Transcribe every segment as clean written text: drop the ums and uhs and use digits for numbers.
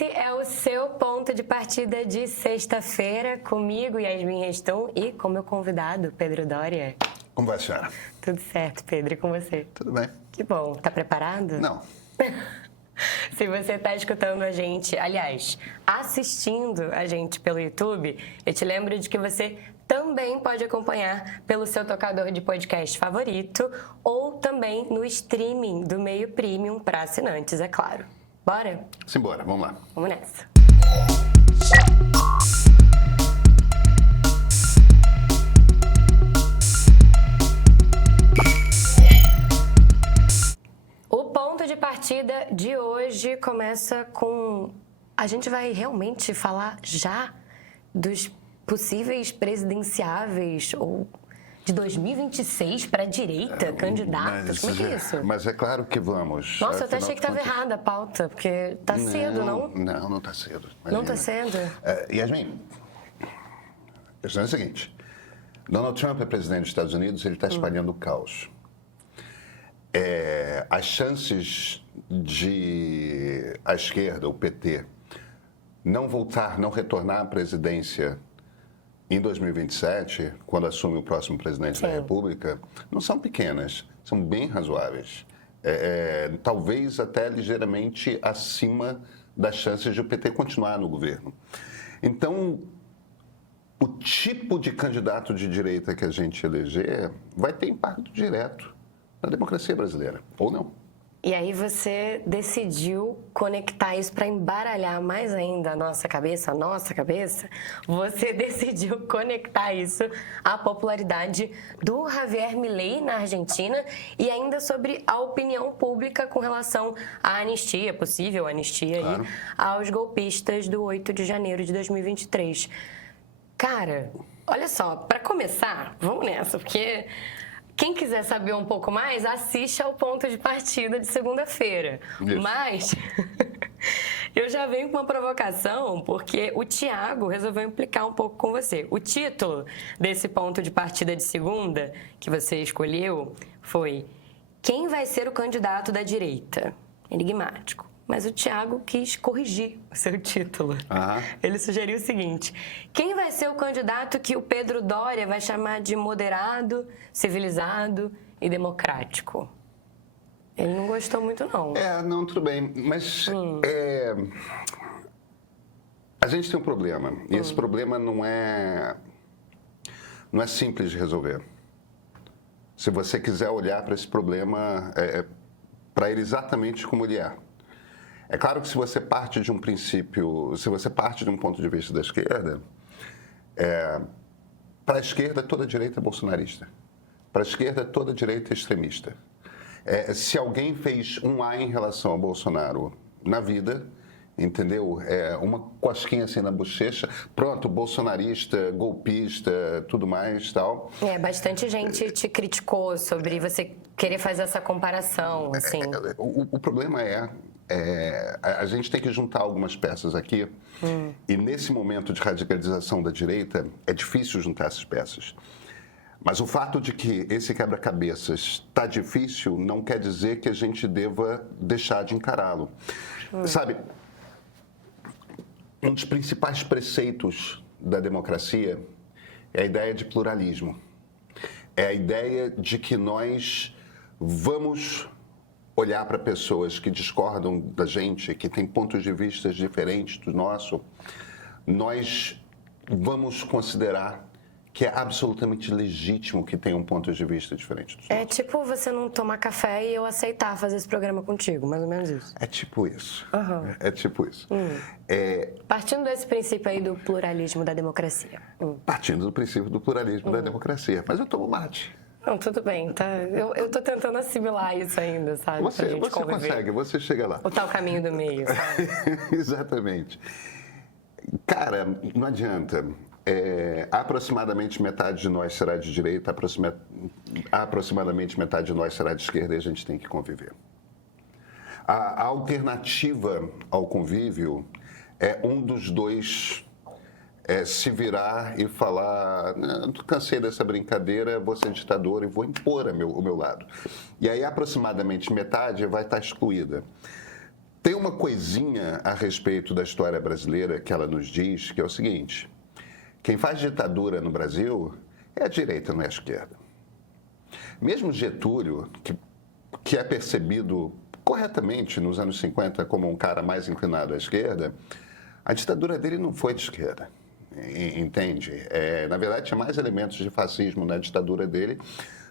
Esse é o seu ponto de partida de sexta-feira, comigo, Yasmin Reston, e com meu convidado, Pedro Doria. Como vai, senhora? Tudo certo, Pedro, e com você? Tudo bem. Que bom. Tá preparado? Não. Se você está escutando a gente, aliás, assistindo a gente pelo YouTube, eu te lembro de que você também pode acompanhar pelo seu tocador de podcast favorito ou também no streaming do Meio Premium para assinantes, é claro. Bora? Simbora, vamos lá. Vamos nessa. O ponto de partida de hoje começa com... A gente vai realmente falar já dos possíveis presidenciáveis ou de 2026 para a direita, candidatos? Como é que é isso? Mas é claro que vamos. Nossa, eu até achei que estava errada a pauta, porque tá cedo, não? Não está cedo. Não está cedo? Yasmin, a questão é a seguinte. Donald Trump é presidente dos Estados Unidos, ele está espalhando o caos. As chances de a esquerda, o PT, não retornar à presidência em 2027, quando assume o próximo presidente da República, não são pequenas, são bem razoáveis. Talvez até ligeiramente acima das chances de o PT continuar no governo. Então, o tipo de candidato de direita que a gente eleger vai ter impacto direto na democracia brasileira, ou não. E aí você decidiu conectar isso para embaralhar mais ainda a nossa cabeça, você decidiu conectar isso à popularidade do Javier Milei na Argentina e ainda sobre a opinião pública com relação à anistia, possível anistia aí, aos golpistas do 8 de janeiro de 2023. Cara, olha só, para começar, vamos nessa, porque... Quem quiser saber um pouco mais, assiste ao ponto de partida de segunda-feira. Mas eu já venho com uma provocação, porque o Thiago resolveu implicar um pouco com você. O título desse ponto de partida de segunda, que você escolheu, foi Quem vai ser o candidato da direita? Enigmático. Mas o Thiago quis corrigir o seu título. Ele sugeriu o seguinte: quem vai ser o candidato que o Pedro Doria vai chamar de moderado, civilizado e democrático? Ele não gostou muito, não. Não, tudo bem. Mas a gente tem um problema. E esse problema não é simples de resolver. Se você quiser olhar para esse problema, para ele exatamente como ele é. É claro que se você parte de um princípio, se você parte de um ponto de vista da esquerda, para a esquerda toda a direita é bolsonarista. Para a esquerda toda a direita é extremista. Se alguém fez um A em relação ao Bolsonaro na vida, entendeu? Uma cosquinha assim na bochecha, pronto, bolsonarista, golpista, tudo mais, tal. Bastante gente te criticou sobre você querer fazer essa comparação, assim. O problema a gente tem que juntar algumas peças aqui e nesse momento de radicalização da direita é difícil juntar essas peças. Mas o fato de que esse quebra-cabeças está difícil não quer dizer que a gente deva deixar de encará-lo. Sabe, um dos principais preceitos da democracia é a ideia de pluralismo. É a ideia de que nós vamos olhar para pessoas que discordam da gente, que têm pontos de vista diferentes do nosso, nós vamos considerar que é absolutamente legítimo que tenha um ponto de vista diferente dos nossos. Tipo você não tomar café e eu aceitar fazer esse programa contigo, mais ou menos isso. É tipo isso. É tipo isso. Partindo desse princípio aí do pluralismo da democracia. Partindo do princípio do pluralismo da democracia. Mas eu tomo mate. Não, tudo bem, tá? Eu tô tentando assimilar isso ainda, sabe? Você consegue, você chega lá. O tal caminho do meio, sabe? Exatamente. Cara, não adianta. Aproximadamente metade de nós será de direita, aproximadamente metade de nós será de esquerda e a gente tem que conviver. A alternativa ao convívio é um dos dois se virar e falar, cansei dessa brincadeira, vou ser ditador e vou impor o meu lado. E aí aproximadamente metade vai estar excluída. Tem uma coisinha a respeito da história brasileira que ela nos diz, que é o seguinte: quem faz ditadura no Brasil é a direita, não é a esquerda. Mesmo Getúlio, que é percebido corretamente nos anos 50 como um cara mais inclinado à esquerda, a ditadura dele não foi de esquerda, entende? Na verdade, tinha mais elementos de fascismo na ditadura dele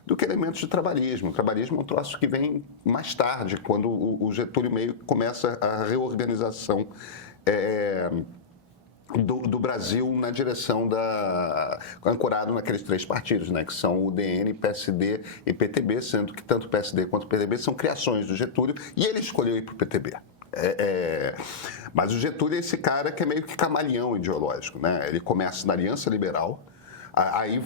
do que elementos de trabalhismo. O trabalhismo é um troço que vem mais tarde, quando o Getúlio meio que começa a reorganização do Brasil na direção ancorado naqueles 3 partidos, né, que são o DN, PSD e PTB, sendo que tanto o PSD quanto o PTB são criações do Getúlio, e ele escolheu ir para o PTB. Mas o Getúlio é esse cara que é meio que camaleão ideológico, né? Ele começa na Aliança Liberal, aí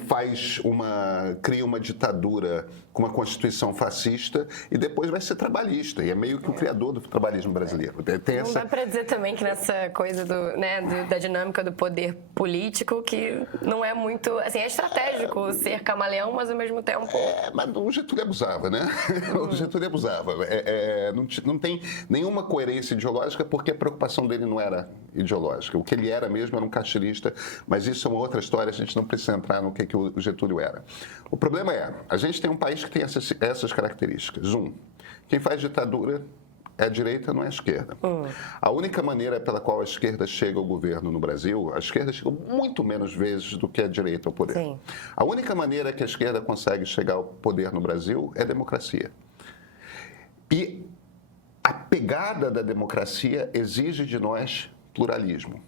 cria uma ditadura com uma constituição fascista e depois vai ser trabalhista, e é meio que o criador do trabalhismo brasileiro. Não dá para dizer também que nessa coisa da dinâmica do poder político, que não é muito, assim, é estratégico ser camaleão, mas ao mesmo tempo... Mas o Getúlio abusava, né? O Getúlio abusava. Não tem nenhuma coerência ideológica, porque a preocupação dele não era ideológica. O que ele era mesmo era um castilhista, mas isso é uma outra história, a gente não precisa entrar no que o Getúlio era. O problema a gente tem um país que tem essas características. Quem faz ditadura é a direita, não é a esquerda. A única maneira pela qual a esquerda chega ao governo no Brasil, a esquerda chega muito menos vezes do que a direita ao poder. Sim. A única maneira que a esquerda consegue chegar ao poder no Brasil é a democracia. E a pegada da democracia exige de nós pluralismo.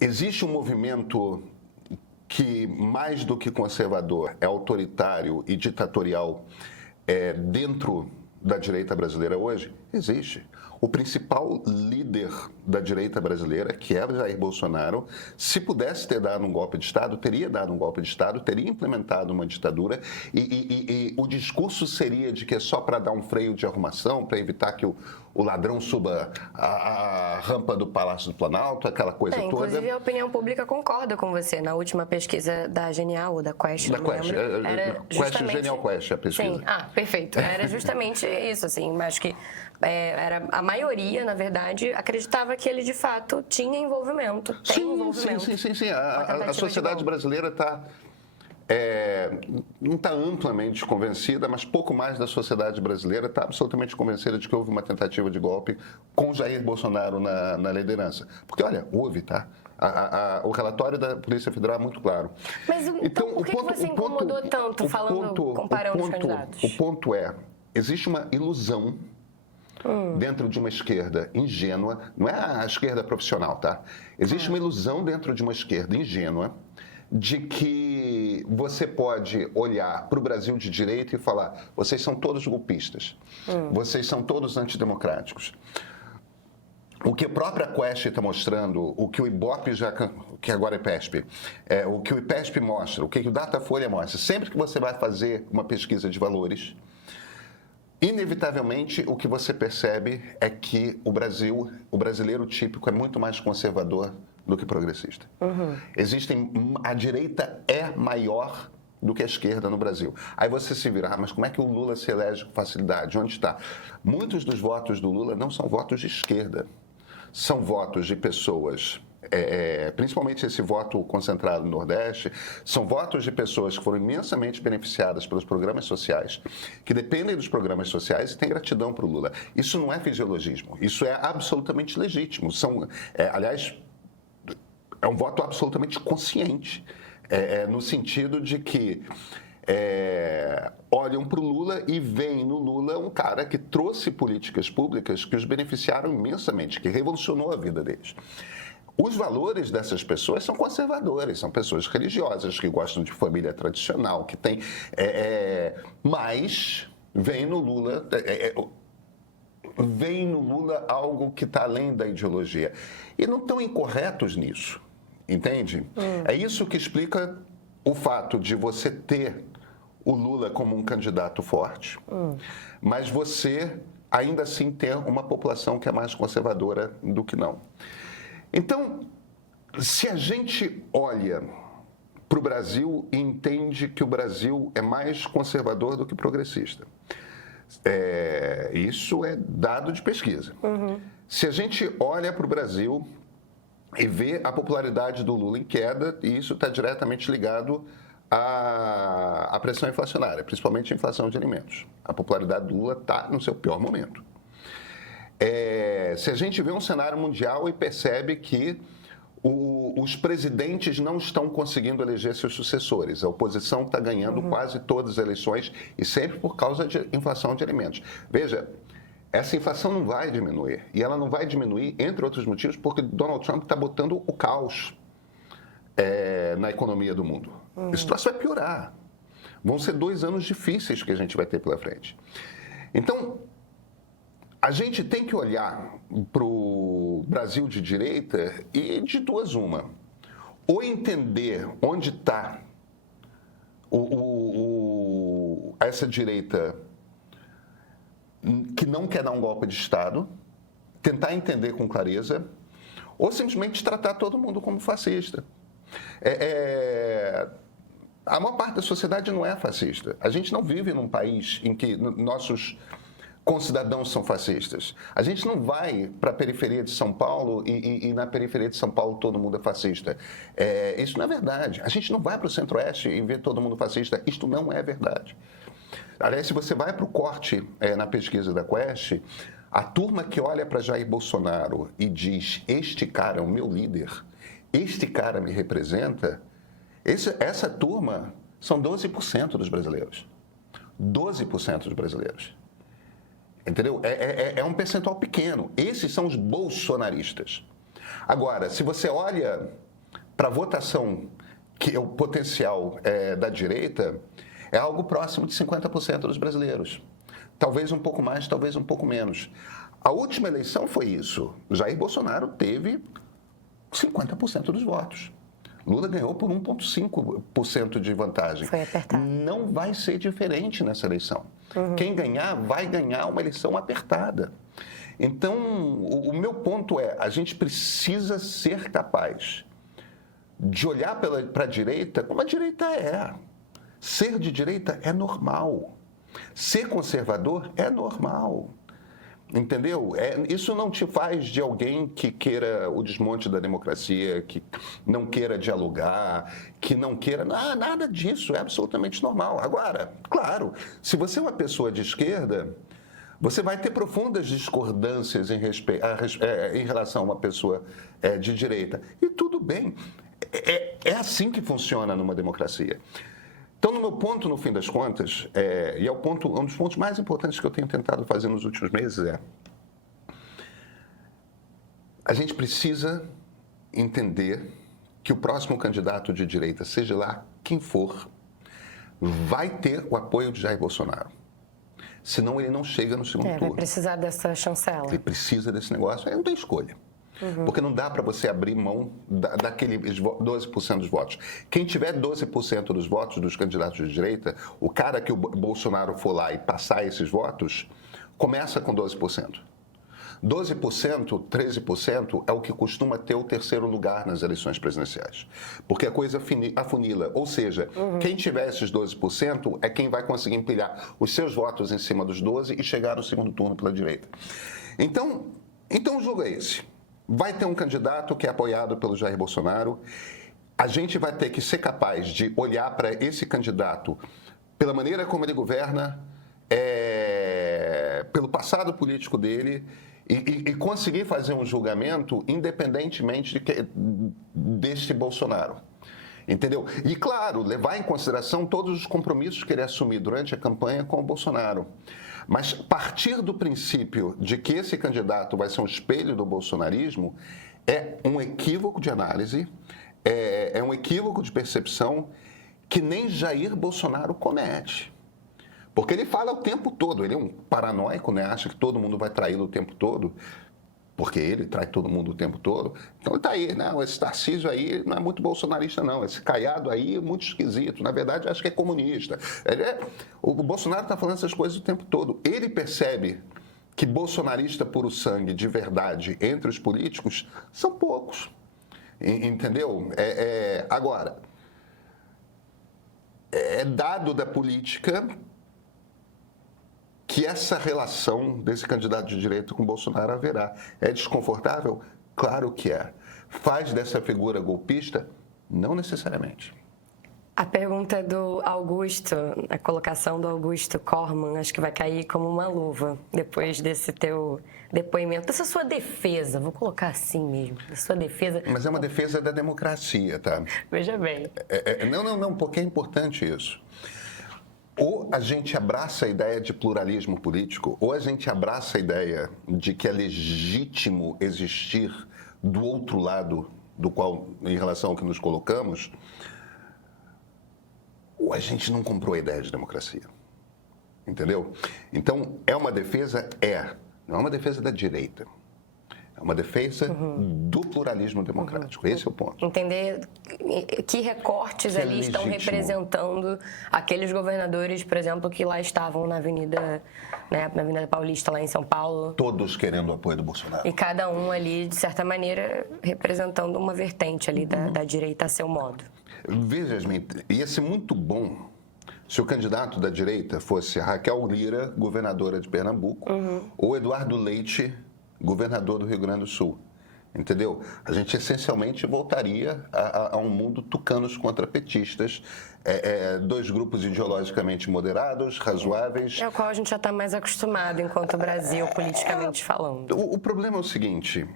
Existe um movimento que, mais do que conservador, é autoritário e ditatorial dentro da direita brasileira hoje? Existe. O principal líder da direita brasileira, que é Jair Bolsonaro, se pudesse ter dado um golpe de Estado, teria dado um golpe de Estado, teria implementado uma ditadura, e o discurso seria de que é só para dar um freio de arrumação, para evitar que o ladrão suba a rampa do Palácio do Planalto, aquela coisa toda. Inclusive, a opinião pública concorda com você. Na última pesquisa da Genial, ou da Quest, não me lembro, era justamente... Genial Quest, a pesquisa. Sim, perfeito. Era justamente isso, assim, acho que era a maioria, na verdade, acreditava que ele, de fato, tinha envolvimento. Sim. A sociedade brasileira não está amplamente convencida, mas pouco mais da sociedade brasileira está absolutamente convencida de que houve uma tentativa de golpe com Jair Bolsonaro na liderança. Porque, olha, houve, tá? O relatório da Polícia Federal é muito claro. Mas então por que você incomodou tanto comparando os candidatos? O ponto existe uma ilusão dentro de uma esquerda ingênua, não é a esquerda profissional, tá? Existe uma ilusão dentro de uma esquerda ingênua de que você pode olhar para o Brasil de direita e falar: vocês são todos golpistas, vocês são todos antidemocráticos. O que a própria Quest está mostrando, o que o Ibope que agora é PESP, o que o IPESP mostra, o que o Datafolha mostra, sempre que você vai fazer uma pesquisa de valores, inevitavelmente o que você percebe é que o brasileiro típico é muito mais conservador do que progressista. A direita é maior do que a esquerda no Brasil. Aí você se vira: mas como é que o Lula se elege com facilidade? Onde está? Muitos dos votos do Lula não são votos de esquerda. São votos de pessoas, principalmente esse voto concentrado no Nordeste, são votos de pessoas que foram imensamente beneficiadas pelos programas sociais, que dependem dos programas sociais e têm gratidão para o Lula. Isso não é fisiologismo, isso é absolutamente legítimo. Aliás, é um voto absolutamente consciente, no sentido de que olham para o Lula e veem no Lula um cara que trouxe políticas públicas que os beneficiaram imensamente, que revolucionou a vida deles. Os valores dessas pessoas são conservadores, são pessoas religiosas, que gostam de família tradicional, que tem... mas vem no Lula... vem no Lula algo que está além da ideologia. E não estão incorretos nisso, entende? É isso que explica o fato de você ter o Lula como um candidato forte, mas você ainda assim ter uma população que é mais conservadora do que não. Então, se a gente olha para o Brasil e entende que o Brasil é mais conservador do que progressista, Isso é dado de pesquisa. Se a gente olha para o Brasil e vê a popularidade do Lula em queda, e isso está diretamente ligado à pressão inflacionária, principalmente a inflação de alimentos. A popularidade do Lula está no seu pior momento. Se a gente vê um cenário mundial e percebe que os presidentes não estão conseguindo eleger seus sucessores. A oposição está ganhando quase todas as eleições e sempre por causa de inflação de alimentos. Veja, essa inflação não vai diminuir. E ela não vai diminuir, entre outros motivos, porque Donald Trump está botando o caos na economia do mundo. Esse troço vai piorar. Vão ser 2 anos difíceis que a gente vai ter pela frente. Então, a gente tem que olhar para o Brasil de direita e de duas uma. Ou entender onde está essa direita que não quer dar um golpe de Estado, tentar entender com clareza, ou simplesmente tratar todo mundo como fascista. A maior parte da sociedade não é fascista. A gente não vive num país em que nossos concidadãos são fascistas. A gente não vai para a periferia de São Paulo e na periferia de São Paulo todo mundo é fascista. Isso não é verdade. A gente não vai para o Centro-Oeste e vê todo mundo fascista. Isto não é verdade. Aliás, se você vai para o corte na pesquisa da Quest, a turma que olha para Jair Bolsonaro e diz: este cara é o meu líder, este cara me representa, essa turma são 12% dos brasileiros. 12% dos brasileiros. Entendeu? É um percentual pequeno. Esses são os bolsonaristas. Agora, se você olha para a votação, que é o potencial da direita, é algo próximo de 50% dos brasileiros. Talvez um pouco mais, talvez um pouco menos. A última eleição foi isso. Jair Bolsonaro teve 50% dos votos. Lula ganhou por 1,5% de vantagem. Foi apertado. Não vai ser diferente nessa eleição. Quem ganhar, vai ganhar uma eleição apertada. Então, o meu ponto é, a gente precisa ser capaz de olhar para a direita como a direita é. Ser de direita é normal. Ser conservador é normal. Entendeu? Isso não te faz de alguém que queira o desmonte da democracia, que não queira dialogar, que não queira... nada disso, é absolutamente normal. Agora, claro, se você é uma pessoa de esquerda, você vai ter profundas discordâncias em relação a uma pessoa de direita. E tudo bem. É assim que funciona numa democracia. Então, no meu ponto, no fim das contas, e é um dos pontos mais importantes que eu tenho tentado fazer nos últimos meses a gente precisa entender que o próximo candidato de direita, seja lá quem for, vai ter o apoio de Jair Bolsonaro. Senão ele não chega no segundo turno. Vai precisar dessa chancela. Ele precisa desse negócio, aí não tem escolha. Porque não dá para você abrir mão daqueles 12% dos votos. Quem tiver 12% dos votos dos candidatos de direita, o cara que o Bolsonaro for lá e passar esses votos, começa com 12%. 12%, 13% é o que costuma ter o terceiro lugar nas eleições presidenciais. Porque a coisa afunila. Ou seja, quem tiver esses 12% é quem vai conseguir empilhar os seus votos em cima dos 12% e chegar no segundo turno pela direita. Então o jogo é esse. Vai ter um candidato que é apoiado pelo Jair Bolsonaro. A gente vai ter que ser capaz de olhar para esse candidato pela maneira como ele governa, pelo passado político dele e conseguir fazer um julgamento independentemente deste Bolsonaro. Entendeu? E, claro, levar em consideração todos os compromissos que ele assumiu durante a campanha com o Bolsonaro. Mas partir do princípio de que esse candidato vai ser um espelho do bolsonarismo é um equívoco de análise, é um equívoco de percepção que nem Jair Bolsonaro comete. Porque ele fala o tempo todo, ele é um paranoico, né? Acha que todo mundo vai traí-lo o tempo todo, porque ele trai todo mundo o tempo todo. Então ele está aí, não, esse Tarcísio aí não é muito bolsonarista não, esse Caiado aí é muito esquisito, na verdade acho que é comunista. O Bolsonaro está falando essas coisas o tempo todo. Ele percebe que bolsonarista puro sangue de verdade entre os políticos são poucos, entendeu? Agora, é dado da política que essa relação desse candidato de direita com Bolsonaro haverá. É desconfortável? Claro que é. Faz dessa figura golpista? Não necessariamente. A pergunta do Augusto, a colocação do Augusto Corman, acho que vai cair como uma luva depois desse teu depoimento, dessa sua defesa, vou colocar assim mesmo, da sua defesa. Mas é uma defesa da democracia, tá? Veja bem. Não, porque é importante isso. Ou a gente abraça a ideia de pluralismo político, ou a gente abraça a ideia de que é legítimo existir do outro lado do qual, em relação ao que nos colocamos, ou a gente não comprou a ideia de democracia. Entendeu? Então, é uma defesa? Não é uma defesa da direita. É uma defesa do pluralismo democrático. Esse é o ponto. Entender que recortes Que é ali estão legítimo. representando aqueles governadores, por exemplo, que lá estavam na Avenida, né, na Avenida Paulista, lá em São Paulo. Todos querendo o apoio do Bolsonaro. E cada um ali, de certa maneira, representando uma vertente ali da direita a seu modo. Veja, Yasmin, ia ser muito bom se o candidato da direita fosse a Raquel Lira, governadora de Pernambuco, ou Eduardo Leite, governador do Rio Grande do Sul. Entendeu? A gente essencialmente voltaria a um mundo tucanos contra petistas, dois grupos ideologicamente moderados, razoáveis. É o qual a gente já está mais acostumado enquanto Brasil, politicamente falando. O problema é o seguinte,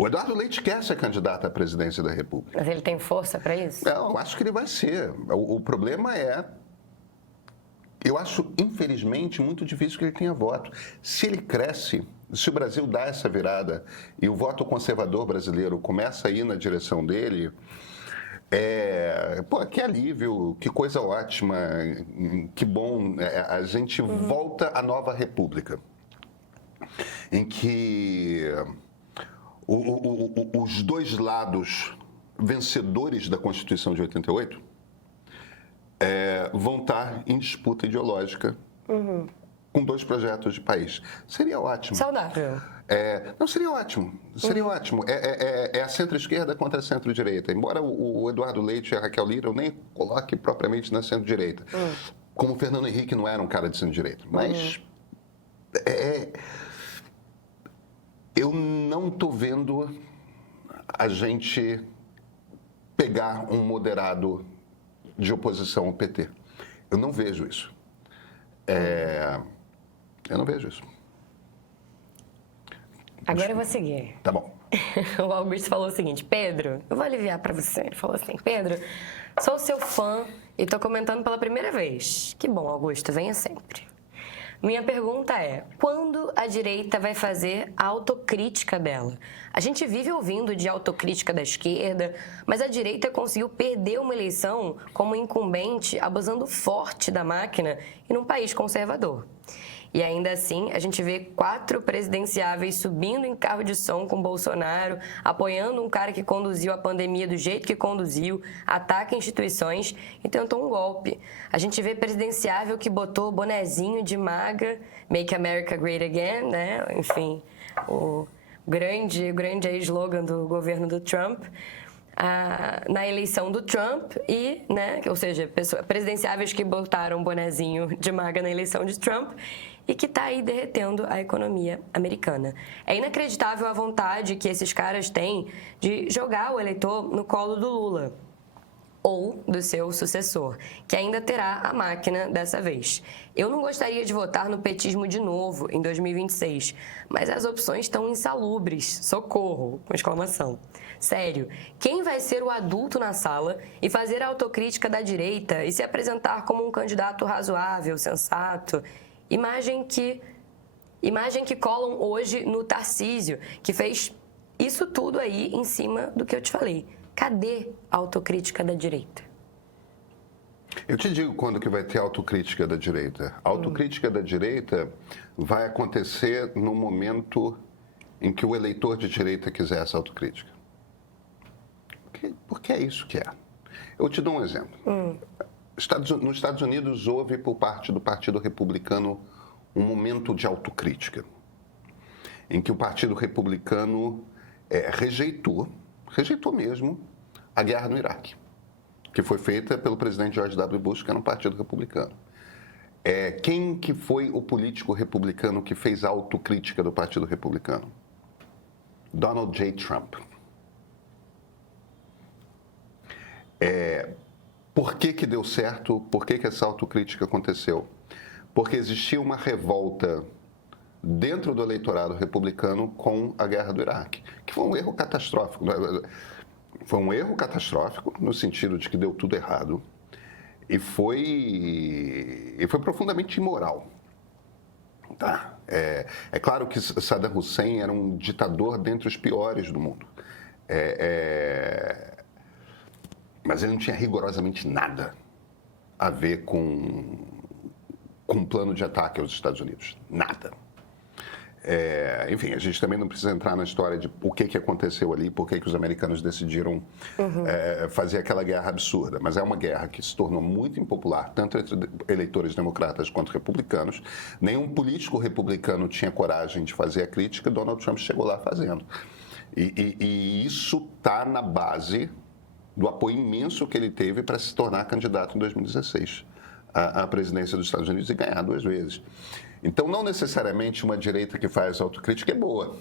o Eduardo Leite quer ser candidato à presidência da República. Mas ele tem força para isso? Não, acho que ele vai ser. O problema eu acho, infelizmente, muito difícil que ele tenha voto. Se ele cresce, se o Brasil dá essa virada e o voto conservador brasileiro começa a ir na direção dele, que alívio, que coisa ótima, que bom. A gente volta à nova república, em que os dois lados vencedores da Constituição de 88 vão estar em disputa ideológica com dois projetos de país. Seria ótimo. Saudável. Não, seria ótimo. Seria ótimo. É a centro-esquerda contra a centro-direita. Embora o Eduardo Leite e a Raquel Lira eu nem coloque propriamente na centro-direita. Como o Fernando Henrique não era um cara de centro-direita. Mas eu não estou vendo a gente pegar um moderado de oposição ao PT. Eu não vejo isso. Eu não vejo isso. Agora eu vou seguir. Tá bom. O Augusto falou o seguinte: Pedro, eu vou aliviar pra você. Ele falou assim: Pedro, sou seu fã e tô comentando pela primeira vez. Que bom, Augusto, venha sempre. Minha pergunta é: quando a direita vai fazer a autocrítica dela? A gente vive ouvindo de autocrítica da esquerda, mas a direita conseguiu perder uma eleição como incumbente, abusando forte da máquina e num país conservador. E ainda assim, a gente vê 4 presidenciáveis subindo em carro de som com Bolsonaro, apoiando um cara que conduziu a pandemia do jeito que conduziu, ataca instituições e tentou um golpe. A gente vê presidenciável que botou bonezinho de MAGA, Make America Great Again, né? Enfim, o grande slogan do governo do Trump. Na eleição do Trump e, né, ou seja, presidenciáveis que botaram bonezinho de MAGA na eleição de Trump e que está aí derretendo a economia americana. É inacreditável a vontade que esses caras têm de jogar o eleitor no colo do Lula ou do seu sucessor, que ainda terá a máquina dessa vez. Eu não gostaria de votar no petismo de novo em 2026, mas as opções estão insalubres. Socorro! Com exclamação. Sério, quem vai ser o adulto na sala e fazer a autocrítica da direita e se apresentar como um candidato razoável, sensato? Imagem que colam hoje no Tarcísio, que fez isso tudo aí em cima do que eu te falei. Cadê a autocrítica da direita? Eu te digo quando que vai ter autocrítica da direita. A autocrítica da direita vai acontecer no momento em que o eleitor de direita quiser essa autocrítica. Porque é isso que é. Eu te dou um exemplo. Nos Estados Unidos houve, por parte do Partido Republicano, um momento de autocrítica, em que o Partido Republicano rejeitou mesmo a guerra no Iraque, que foi feita pelo presidente George W. Bush, que era um partido republicano. Quem que foi o político republicano que fez a autocrítica do Partido Republicano? Donald J. Trump. Por que deu certo? Por que essa autocrítica aconteceu? Porque existia uma revolta dentro do eleitorado republicano com a guerra do Iraque, que foi um erro catastrófico. Foi um erro catastrófico no sentido de que deu tudo errado e foi profundamente imoral. Tá? É claro que Saddam Hussein era um ditador dentre os piores do mundo. Mas ele não tinha rigorosamente nada a ver com um plano de ataque aos Estados Unidos. Nada. Enfim, a gente também não precisa entrar na história de o que aconteceu ali, por que os americanos decidiram fazer aquela guerra absurda. Mas é uma guerra que se tornou muito impopular, tanto entre eleitores democratas quanto republicanos. Nenhum político republicano tinha coragem de fazer a crítica, Donald Trump chegou lá fazendo. E isso está na base do apoio imenso que ele teve para se tornar candidato em 2016 à presidência dos Estados Unidos e ganhar 2 vezes. Então, não necessariamente uma direita que faz autocrítica é boa.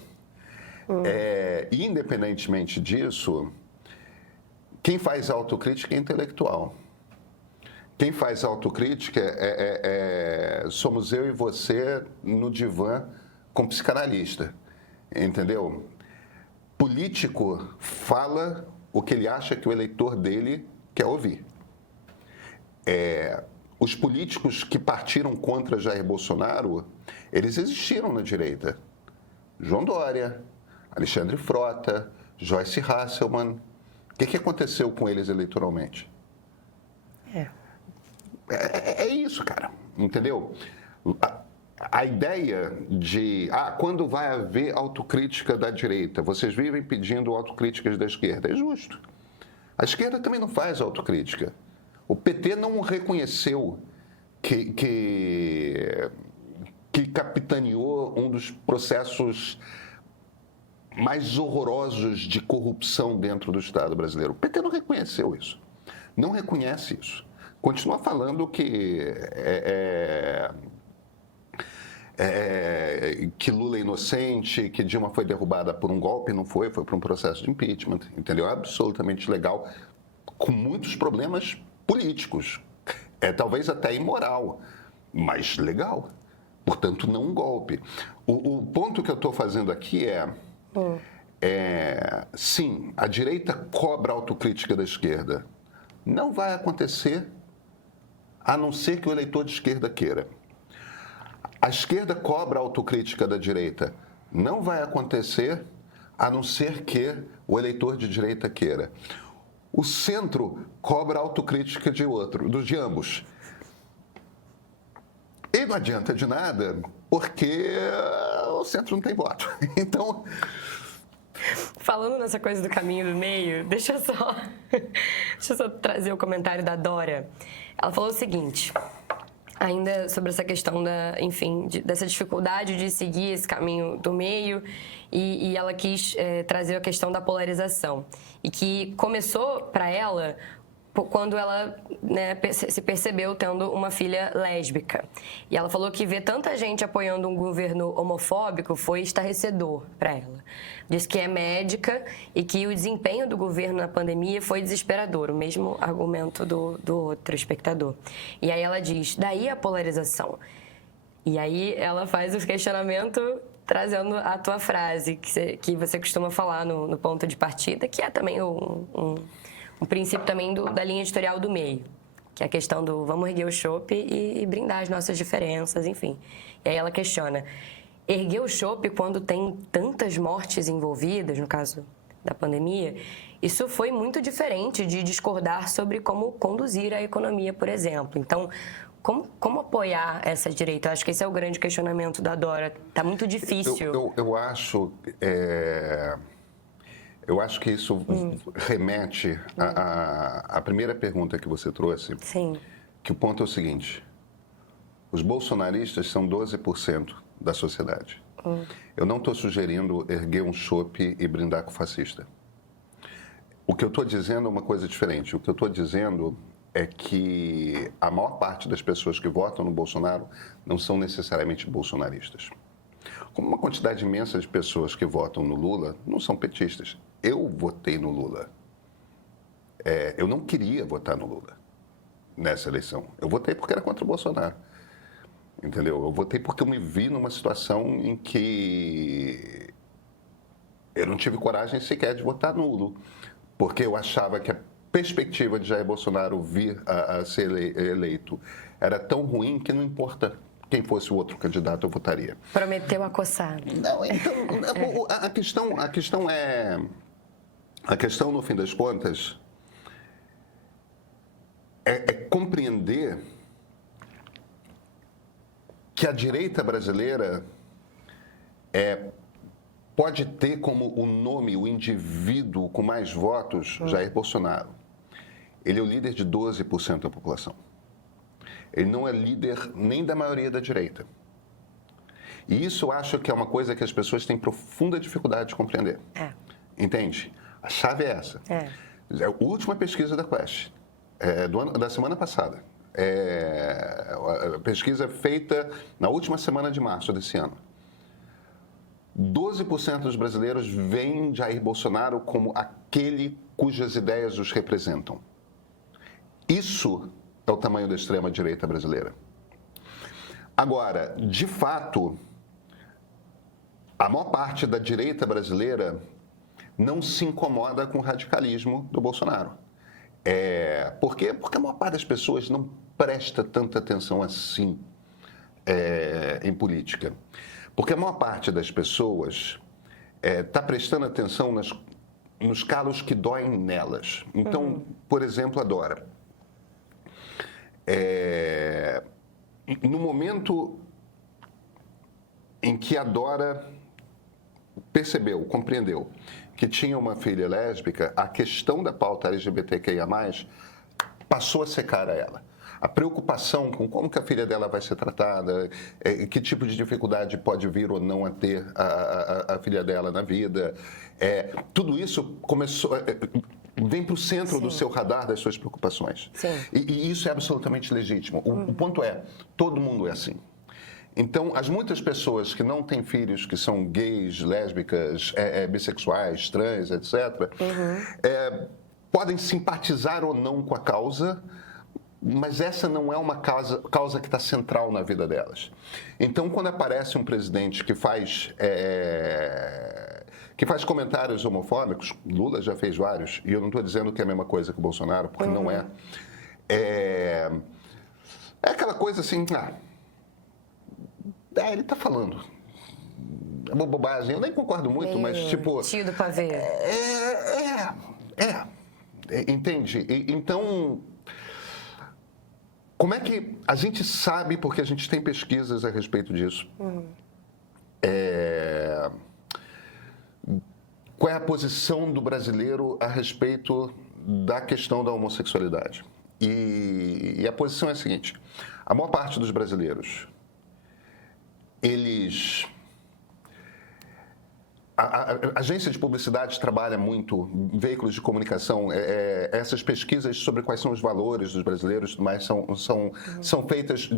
Independentemente disso, quem faz autocrítica é intelectual. Quem faz autocrítica somos eu e você no divã com psicanalista, entendeu? Político fala o que ele acha que o eleitor dele quer ouvir. Os políticos que partiram contra Jair Bolsonaro, eles existiram na direita. João Dória, Alexandre Frota, Joyce Hasselman. O que aconteceu com eles eleitoralmente? É isso, cara. Entendeu? A ideia de, quando vai haver autocrítica da direita, vocês vivem pedindo autocríticas da esquerda. É justo. A esquerda também não faz autocrítica. O PT não reconheceu que capitaneou um dos processos mais horrorosos de corrupção dentro do Estado brasileiro. O PT não reconheceu isso. Não reconhece isso. Continua falando que que Lula é inocente, que Dilma foi derrubada por um golpe, não foi por um processo de impeachment, entendeu? Absolutamente legal, com muitos problemas políticos, talvez até imoral, mas legal, portanto não um golpe. O ponto que eu estou fazendo aqui sim, a direita cobra a autocrítica da esquerda. Não vai acontecer, a não ser que o eleitor de esquerda queira. A esquerda cobra a autocrítica da direita. Não vai acontecer, a não ser que o eleitor de direita queira. O centro cobra a autocrítica de ambos. E não adianta de nada, porque o centro não tem voto. Então... Falando nessa coisa do caminho do meio, deixa eu só trazer o comentário da Dora. Ela falou o seguinte... Ainda sobre essa questão dessa dificuldade de seguir esse caminho do meio, e ela quis trazer a questão da polarização. E que começou para ela quando ela se percebeu tendo uma filha lésbica. E ela falou que ver tanta gente apoiando um governo homofóbico foi estarrecedor para ela. Diz que é médica e que o desempenho do governo na pandemia foi desesperador, o mesmo argumento do outro espectador. E aí ela diz, daí a polarização. E aí ela faz o questionamento trazendo a tua frase, que você costuma falar no ponto de partida, que é também um princípio também da linha editorial do meio, que é a questão do vamos erguer o chope e brindar as nossas diferenças, enfim. E aí ela questiona, erguer o chope quando tem tantas mortes envolvidas, no caso da pandemia, isso foi muito diferente de discordar sobre como conduzir a economia, por exemplo. Então, como apoiar essa direita? Eu acho que esse é o grande questionamento da Dora. Está muito difícil. Eu acho que isso remete à primeira pergunta que você trouxe. Sim. Que o ponto é o seguinte: os bolsonaristas são 12% da sociedade. Eu não estou sugerindo erguer um chope e brindar com o fascista. O que eu estou dizendo é uma coisa diferente. O que eu estou dizendo é que a maior parte das pessoas que votam no Bolsonaro não são necessariamente bolsonaristas. Como uma quantidade imensa de pessoas que votam no Lula não são petistas. Eu votei no Lula. Eu não queria votar no Lula nessa eleição. Eu votei porque era contra o Bolsonaro. Entendeu? Eu votei porque eu me vi numa situação em que eu não tive coragem sequer de votar nulo, porque eu achava que a perspectiva de Jair Bolsonaro vir a ser eleito era tão ruim que não importa quem fosse o outro candidato, eu votaria. Prometeu a coçada. Não, então, a questão, no fim das contas, é compreender que a direita brasileira pode ter como o nome, o indivíduo com mais votos, Jair Bolsonaro. Ele é o líder de 12% da população. Ele não é líder nem da maioria da direita. E isso eu acho que é uma coisa que as pessoas têm profunda dificuldade de compreender. Entende? A chave é essa. É a última pesquisa da Quest, da semana passada. A pesquisa feita na última semana de março desse ano. 12% dos brasileiros veem Jair Bolsonaro como aquele cujas ideias os representam. Isso é o tamanho da extrema-direita brasileira. Agora, de fato, a maior parte da direita brasileira não se incomoda com o radicalismo do Bolsonaro. Por quê? Porque a maior parte das pessoas não presta tanta atenção assim em política. Porque a maior parte das pessoas está prestando atenção nos calos que doem nelas. Então, por exemplo, a Dora. No momento em que a Dora percebeu, compreendeu que tinha uma filha lésbica, a questão da pauta LGBTQIA+, passou a ser cara a ela. A preocupação com como que a filha dela vai ser tratada, que tipo de dificuldade pode vir ou não a ter a filha dela na vida, tudo isso vem para o centro do seu radar das suas preocupações. E isso é absolutamente legítimo. O ponto é, todo mundo é assim. Então, as muitas pessoas que não têm filhos, que são gays, lésbicas, bissexuais, trans, etc., podem simpatizar ou não com a causa, mas essa não é uma causa que está central na vida delas. Então, quando aparece um presidente que faz comentários homofóbicos, Lula já fez vários, e eu não estou dizendo que é a mesma coisa que o Bolsonaro, porque não é. É aquela coisa assim, ele está falando. É uma bobagem, eu nem concordo muito, mas tipo... Tio do pavê. Entende? Então... Como é que a gente sabe, porque a gente tem pesquisas a respeito disso, qual é a posição do brasileiro a respeito da questão da homossexualidade? E a posição é a seguinte: a maior parte dos brasileiros, a agência de publicidade trabalha muito, veículos de comunicação, essas pesquisas sobre quais são os valores dos brasileiros, mas são feitas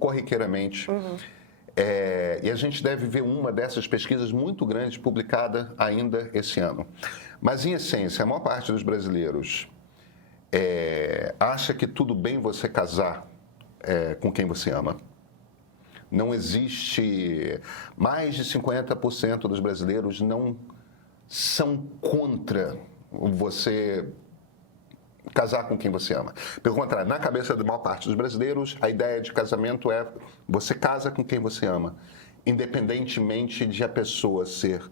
corriqueiramente. E a gente deve ver uma dessas pesquisas muito grande publicada ainda esse ano. Mas, em essência, a maior parte dos brasileiros acha que tudo bem você casar com quem você ama. Não existe... Mais de 50% dos brasileiros não são contra você casar com quem você ama. Pelo contrário, na cabeça da maior parte dos brasileiros, a ideia de casamento é você casa com quem você ama, independentemente de a pessoa ser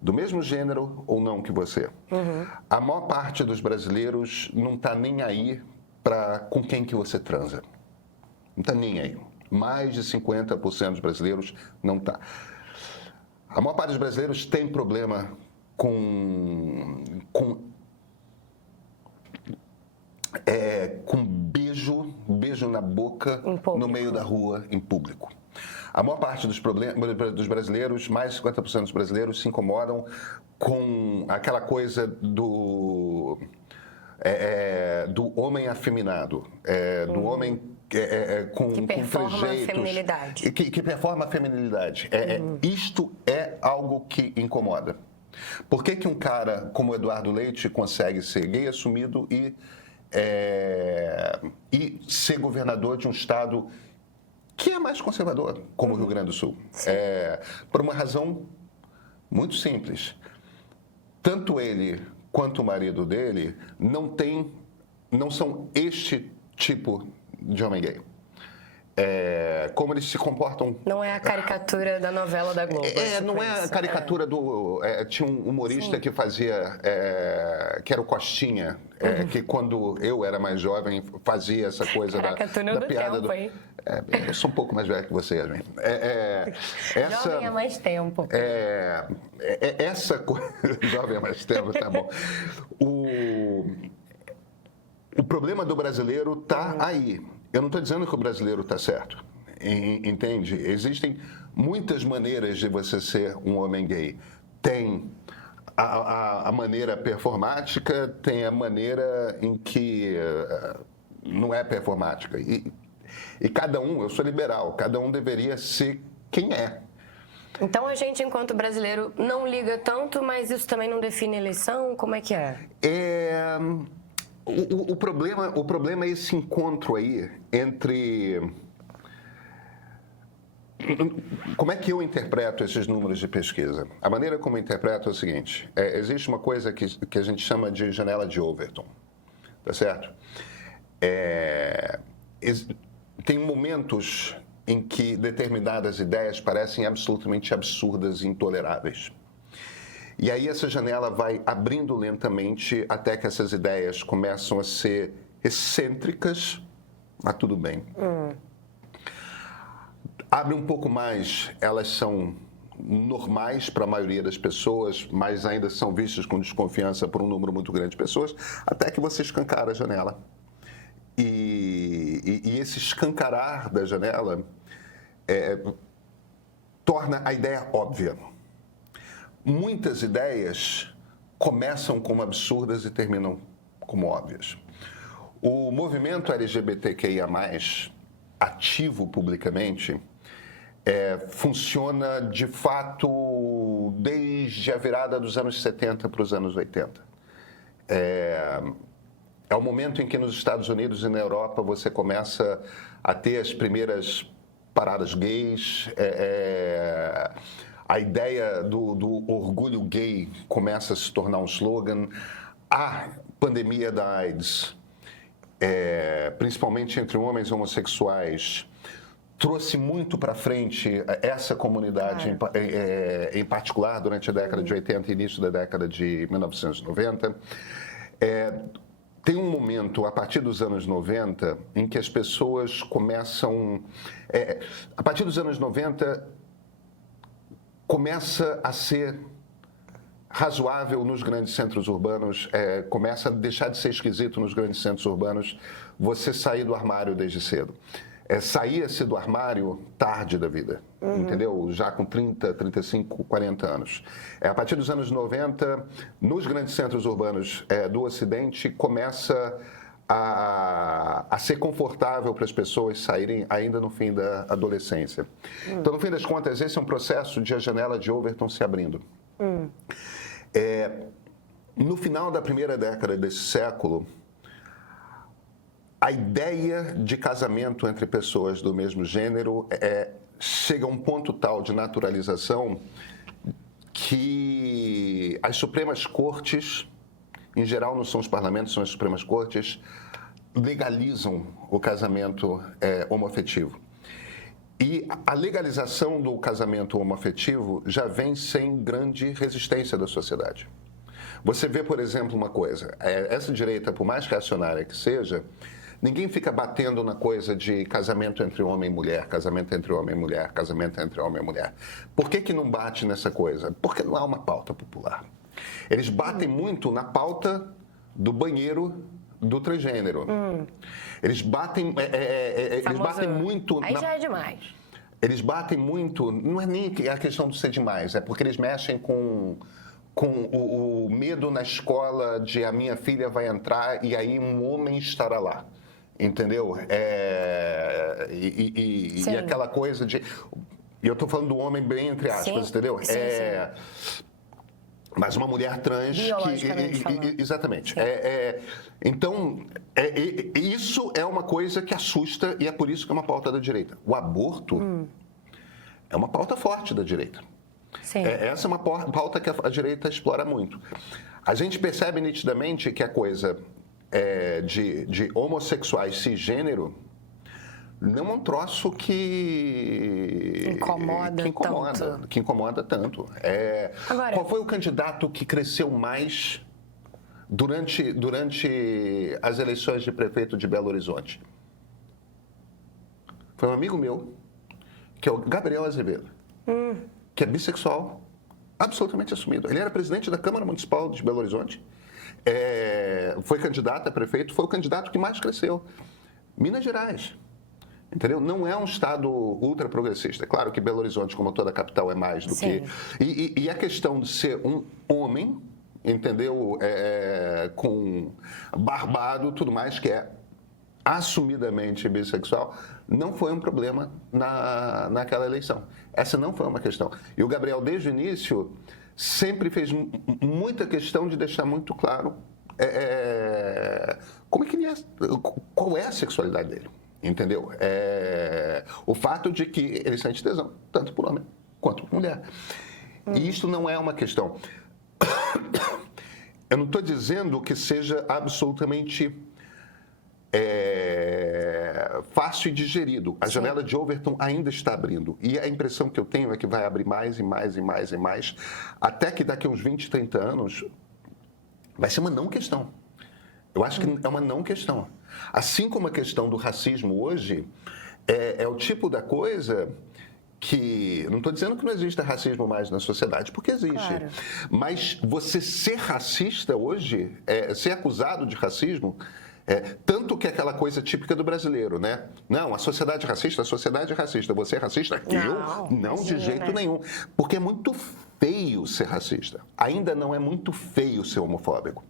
do mesmo gênero ou não que você. A maior parte dos brasileiros não está nem aí com quem que você transa. Não está nem aí. Mais de 50% dos brasileiros não está. A maior parte dos brasileiros tem problema com beijo na boca no meio da rua, em público. A maior parte dos brasileiros, mais de 50% dos brasileiros, se incomodam com aquela coisa do homem afeminado, do homem Que performa com a trejeitos, feminilidade. que performa a feminilidade. Isto é algo que incomoda. Por que um cara como Eduardo Leite consegue ser gay assumido e ser governador de um estado que é mais conservador, como o Rio Grande do Sul? Por uma razão muito simples. Tanto ele quanto o marido dele não são este tipo de homem gay. Como eles se comportam. Não é a caricatura da novela da Globo. Não é a caricatura do. Tinha um humorista que fazia. Que era o Costinha, que quando eu era mais jovem fazia essa coisa da piada tempo, do. Hein? Eu sou um pouco mais velho que você, Yasmin. Jovem há mais tempo. Essa coisa. Jovem há mais tempo, tá bom. O problema do brasileiro está aí. Eu não estou dizendo que o brasileiro está certo, entende? Existem muitas maneiras de você ser um homem gay. Tem a maneira performática, tem a maneira em que não é performática. E cada um, eu sou liberal, cada um deveria ser quem é. Então a gente, enquanto brasileiro, não liga tanto, mas isso também não define eleição? Como é que é? O problema é esse encontro aí entre... Como é que eu interpreto esses números de pesquisa? A maneira como eu interpreto é o seguinte: existe uma coisa que a gente chama de janela de Overton, tá certo? Tem momentos em que determinadas ideias parecem absolutamente absurdas e intoleráveis. E aí essa janela vai abrindo lentamente até que essas ideias começam a ser excêntricas, mas tudo bem. Abre um pouco mais, elas são normais para a maioria das pessoas, mas ainda são vistas com desconfiança por um número muito grande de pessoas, até que você escancara a janela. E esse escancarar da janela torna a ideia óbvia. Muitas ideias começam como absurdas e terminam como óbvias. O movimento LGBTQIA+, ativo publicamente, funciona de fato desde a virada dos anos 70 para os anos 80. É o momento em que nos Estados Unidos e na Europa você começa a ter as primeiras paradas gays, a ideia do orgulho gay começa a se tornar um slogan. A pandemia da AIDS, principalmente entre homens homossexuais, trouxe muito para frente essa comunidade, em particular, durante a década de 80 e início da década de 1990. Tem um momento, a partir dos anos 90, em que as pessoas começam... a partir dos anos 90, começa a ser razoável nos grandes centros urbanos, começa a deixar de ser esquisito nos grandes centros urbanos você sair do armário desde cedo. Saía-se do armário tarde da vida, entendeu? Já com 30, 35, 40 anos. A partir dos anos 90, nos grandes centros urbanos do Ocidente, começa a ser confortável para as pessoas saírem ainda no fim da adolescência. Então, no fim das contas, esse é um processo de a janela de Overton se abrindo. No final da primeira década desse século, a ideia de casamento entre pessoas do mesmo gênero chega a um ponto tal de naturalização que as Supremas Cortes, em geral não são os parlamentos, são as Supremas Cortes, legalizam o casamento homoafetivo. E a legalização do casamento homoafetivo já vem sem grande resistência da sociedade. Você vê, por exemplo, uma coisa, essa direita, por mais reacionária que seja, ninguém fica batendo na coisa de casamento entre homem e mulher, casamento entre homem e mulher, casamento entre homem e mulher. Por que não bate nessa coisa? Porque não há uma pauta popular. Eles batem muito na pauta do banheiro do transgênero. Eles batem, eles batem muito... Aí já é demais. Eles batem muito, não é nem a questão de ser demais, é porque eles mexem com com o medo na escola de a minha filha vai entrar e aí um homem estará lá. Entendeu? E aquela coisa de... E eu estou falando do homem bem entre aspas, sim, entendeu? Sim, sim. Mas uma mulher trans que... Exatamente. Então, isso é uma coisa que assusta e é por isso que é uma pauta da direita. O aborto é uma pauta forte da direita. Sim. Essa é uma pauta que a direita explora muito. A gente percebe nitidamente que a coisa de homossexuais cisgênero não é um troço que incomoda tanto. Agora, qual foi o candidato que cresceu mais durante as eleições de prefeito de Belo Horizonte? Foi um amigo meu, que é o Gabriel Azevedo, que é bissexual, absolutamente assumido. Ele era presidente da Câmara Municipal de Belo Horizonte, foi candidato a prefeito, foi o candidato que mais cresceu. Minas Gerais. Entendeu? Não é um estado ultra progressista. É claro que Belo Horizonte, como toda a capital, é mais do sim. que... E a questão de ser um homem, entendeu? Com barbado, tudo mais, que é assumidamente bissexual, não foi um problema naquela eleição. Essa não foi uma questão. E o Gabriel, desde o início, sempre fez muita questão de deixar muito claro como é que ele qual é a sexualidade dele. Entendeu? O fato de que ele sente tesão, tanto por homem quanto por mulher. E isso não é uma questão. Eu não estou dizendo que seja absolutamente fácil e digerido. A janela de Overton ainda está abrindo. E a impressão que eu tenho é que vai abrir mais e mais e mais e mais, até que daqui a uns 20, 30 anos vai ser uma não questão. Eu acho que é uma não questão. Assim como a questão do racismo hoje é o tipo da coisa que... Não estou dizendo que não exista racismo mais na sociedade, porque existe. Claro. Mas você ser racista hoje, ser acusado de racismo, tanto que é aquela coisa típica do brasileiro, né? Não, a sociedade é racista, você é racista? Não, de jeito nenhum. Porque é muito feio ser racista. Ainda não é muito feio ser homofóbico.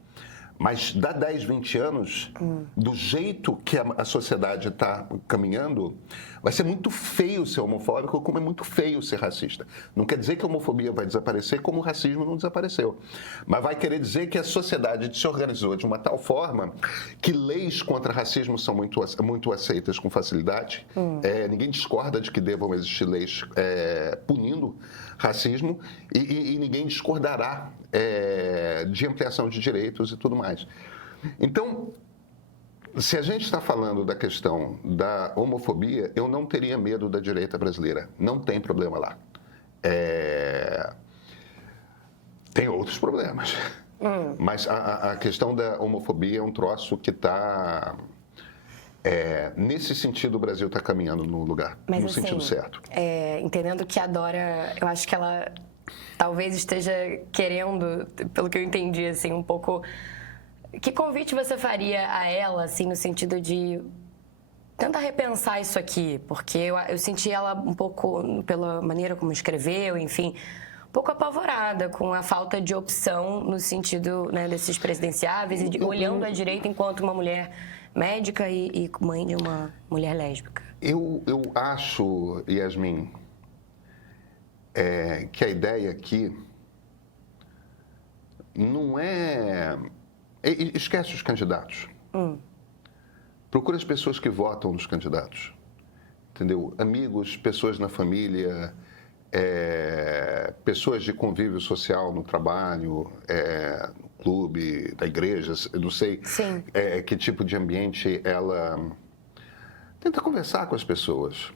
Mas dá 10, 20 anos, do jeito que a sociedade está caminhando, vai ser muito feio ser homofóbico, como é muito feio ser racista. Não quer dizer que a homofobia vai desaparecer, como o racismo não desapareceu. Mas vai querer dizer que a sociedade se organizou de uma tal forma que leis contra racismo são muito aceitas com facilidade. Ninguém discorda de que devam existir leis punindo racismo e ninguém discordará de ampliação de direitos e tudo mais. Então, se a gente está falando da questão da homofobia, eu não teria medo da direita brasileira. Não tem problema lá. Tem outros problemas. Mas a questão da homofobia é um troço que está... nesse sentido, o Brasil está caminhando no lugar, no sentido certo. Entendendo que a Dora, eu acho que ela talvez esteja querendo, pelo que eu entendi, assim, um pouco... Que convite você faria a ela, assim, no sentido de tentar repensar isso aqui? Porque eu senti ela um pouco, pela maneira como escreveu, enfim, um pouco apavorada com a falta de opção no sentido, né, desses presidenciáveis e olhando a direita enquanto uma mulher médica e mãe de uma mulher lésbica. Eu acho, Yasmin, que a ideia aqui não é... Esquece os candidatos. Procura as pessoas que votam nos candidatos. Entendeu? Amigos, pessoas na família, pessoas de convívio social no trabalho, no clube, da igreja, eu não sei que tipo de ambiente ela... Tenta conversar com as pessoas.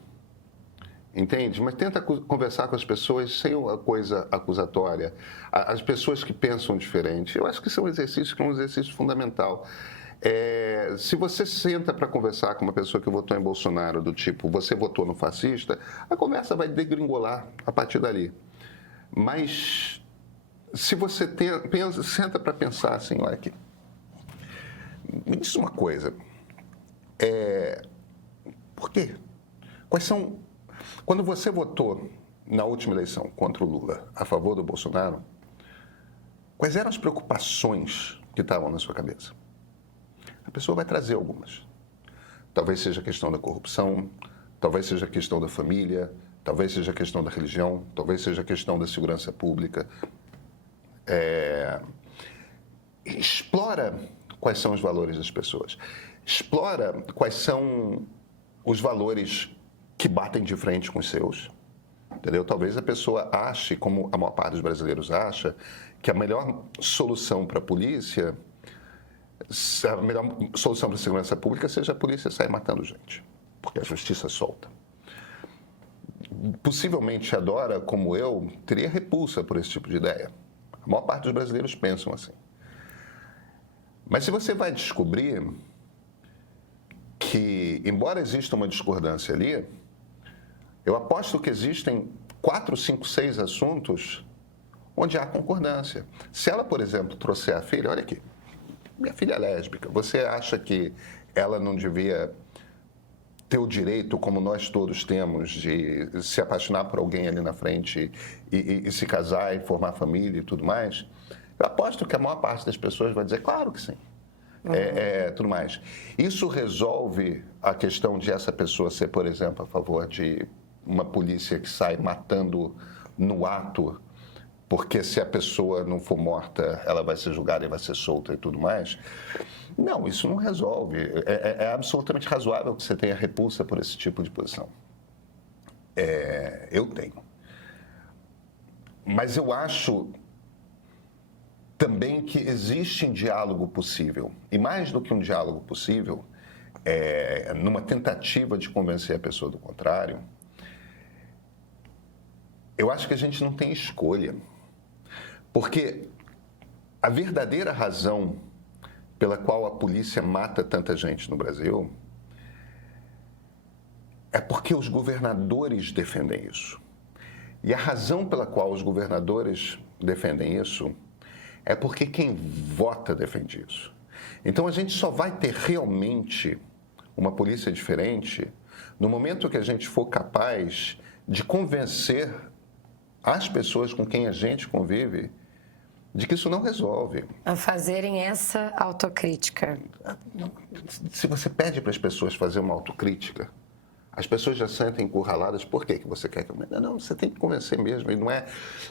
Entende? Mas tenta conversar com as pessoas sem uma coisa acusatória. As pessoas que pensam diferente. Eu acho que isso é um exercício fundamental. Se você senta para conversar com uma pessoa que votou em Bolsonaro, do tipo, você votou no fascista, a conversa vai degringolar a partir dali. Mas se você senta para pensar assim, olha aqui, me diz uma coisa, por quê? Quais são... Quando você votou na última eleição contra o Lula a favor do Bolsonaro, Quais eram as preocupações que estavam na sua cabeça? A pessoa vai trazer algumas. Talvez seja a questão da corrupção, talvez seja a questão da família, talvez seja a questão da religião, talvez seja a questão da segurança pública. Explora quais são os valores das pessoas. Explora quais são os valores que batem de frente com os seus. Entendeu? Talvez a pessoa ache, como a maior parte dos brasileiros acha, que a melhor solução para a polícia, a melhor solução para a segurança pública seja a polícia sair matando gente, porque a justiça solta. Possivelmente a Dora, como eu, teria repulsa por esse tipo de ideia. A maior parte dos brasileiros pensam assim. Mas se você vai descobrir que, embora exista uma discordância ali, eu aposto que existem 4, 5, 6 assuntos onde há concordância. Se ela, por exemplo, trouxer a filha, olha aqui, minha filha é lésbica, você acha que ela não devia ter o direito, como nós todos temos, de se apaixonar por alguém ali na frente e se casar e formar família e tudo mais? Eu aposto que a maior parte das pessoas vai dizer, claro que sim. Tudo mais. Isso resolve a questão de essa pessoa ser, por exemplo, a favor de uma polícia que sai matando no ato, porque se a pessoa não for morta, ela vai ser julgada e vai ser solta e tudo mais. Não, isso não resolve. É absolutamente razoável que você tenha repulsa por esse tipo de posição. Eu tenho. Mas eu acho também que existe um diálogo possível. E mais do que um diálogo possível, numa tentativa de convencer a pessoa do contrário, eu acho que a gente não tem escolha. Porque a verdadeira razão pela qual a polícia mata tanta gente no Brasil é porque os governadores defendem isso. E a razão pela qual os governadores defendem isso é porque quem vota defende isso. Então a gente só vai ter realmente uma polícia diferente no momento que a gente for capaz de convencer as pessoas com quem a gente convive de que isso não resolve. A fazerem essa autocrítica. Se você pede para as pessoas fazerem uma autocrítica, as pessoas já sentem encurraladas. Por quê que você quer que eu... Não, você tem que convencer mesmo. E não é...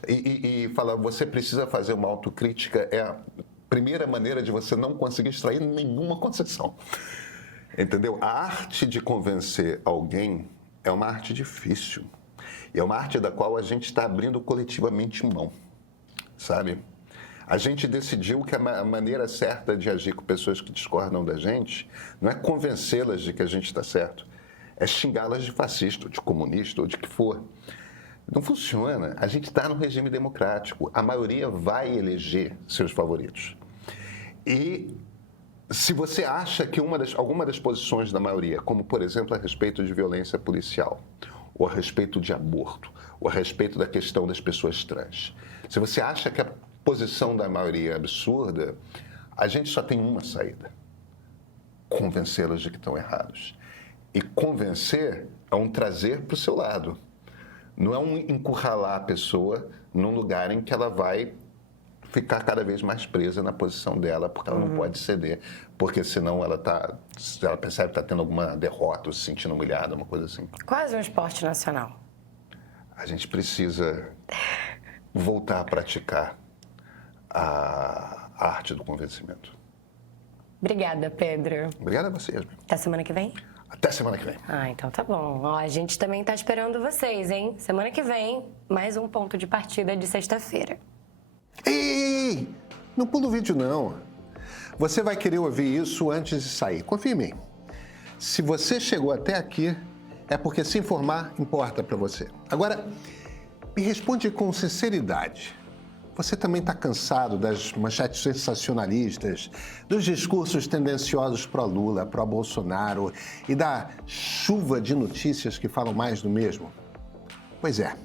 E falar, você precisa fazer uma autocrítica é a primeira maneira de você não conseguir extrair nenhuma concessão. Entendeu? A arte de convencer alguém é uma arte difícil. E é uma arte da qual a gente está abrindo coletivamente mão, sabe? A gente decidiu que a maneira certa de agir com pessoas que discordam da gente não é convencê-las de que a gente está certo, é xingá-las de fascista, ou de comunista, ou de que for. Não funciona. A gente está num regime democrático. A maioria vai eleger seus favoritos. E se você acha que alguma das posições da maioria, como, por exemplo, a respeito de violência policial, ou a respeito de aborto, ou a respeito da questão das pessoas trans, se você acha que a posição da maioria é absurda, a gente só tem uma saída: convencê-los de que estão errados. E convencer é um trazer para o seu lado. Não é um encurralar a pessoa num lugar em que ela vai ficar cada vez mais presa na posição dela, porque ela não pode ceder, porque senão ela percebe que está tendo alguma derrota, ou se sentindo humilhada, uma coisa assim. Quase um esporte nacional. A gente precisa voltar a praticar a arte do convencimento. Obrigada, Pedro. Obrigado a vocês. Até semana que vem? Até semana que vem. Então tá bom. Ó, a gente também tá esperando vocês, hein? Semana que vem, mais um ponto de partida de sexta-feira. Ei! Não pula o vídeo, não. Você vai querer ouvir isso antes de sair. Confia em mim. Se você chegou até aqui, é porque se informar importa para você. Agora, me responde com sinceridade. Você também está cansado das manchetes sensacionalistas, dos discursos tendenciosos pró-Lula, pró-Bolsonaro e da chuva de notícias que falam mais do mesmo? Pois é,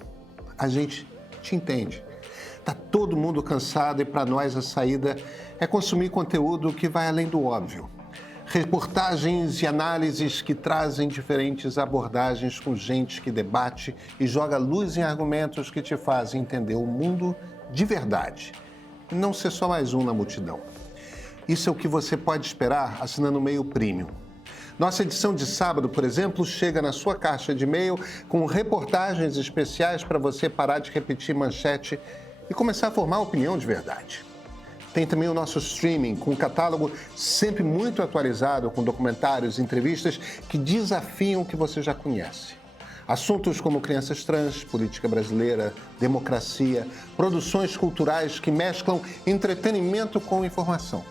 a gente te entende. Está todo mundo cansado e para nós a saída é consumir conteúdo que vai além do óbvio. Reportagens e análises que trazem diferentes abordagens com gente que debate e joga luz em argumentos que te fazem entender o mundo de verdade. e não ser só mais um na multidão. Isso é o que você pode esperar assinando o Meio Premium. Nossa edição de sábado, por exemplo, chega na sua caixa de e-mail com reportagens especiais para você parar de repetir manchete e começar a formar opinião de verdade. Tem também o nosso streaming, com um catálogo sempre muito atualizado, com documentários e entrevistas que desafiam o que você já conhece. Assuntos como crianças trans, política brasileira, democracia, produções culturais que mesclam entretenimento com informação.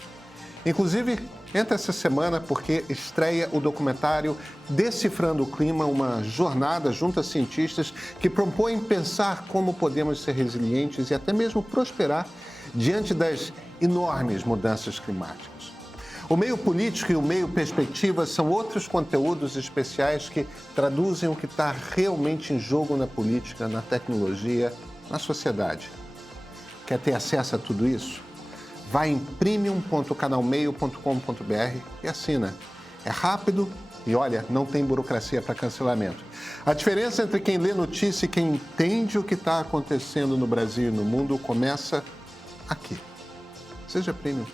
Inclusive, entra essa semana porque estreia o documentário Decifrando o Clima, uma jornada junto a cientistas que propõem pensar como podemos ser resilientes e até mesmo prosperar diante das enormes mudanças climáticas. O Meio Político e o Meio Perspectiva são outros conteúdos especiais que traduzem o que está realmente em jogo na política, na tecnologia, na sociedade. Quer ter acesso a tudo isso? Vai em premium.canalmeio.com.br e assina. É rápido e, olha, não tem burocracia para cancelamento. A diferença entre quem lê notícia e quem entende o que está acontecendo no Brasil e no mundo começa aqui. Seja Premium.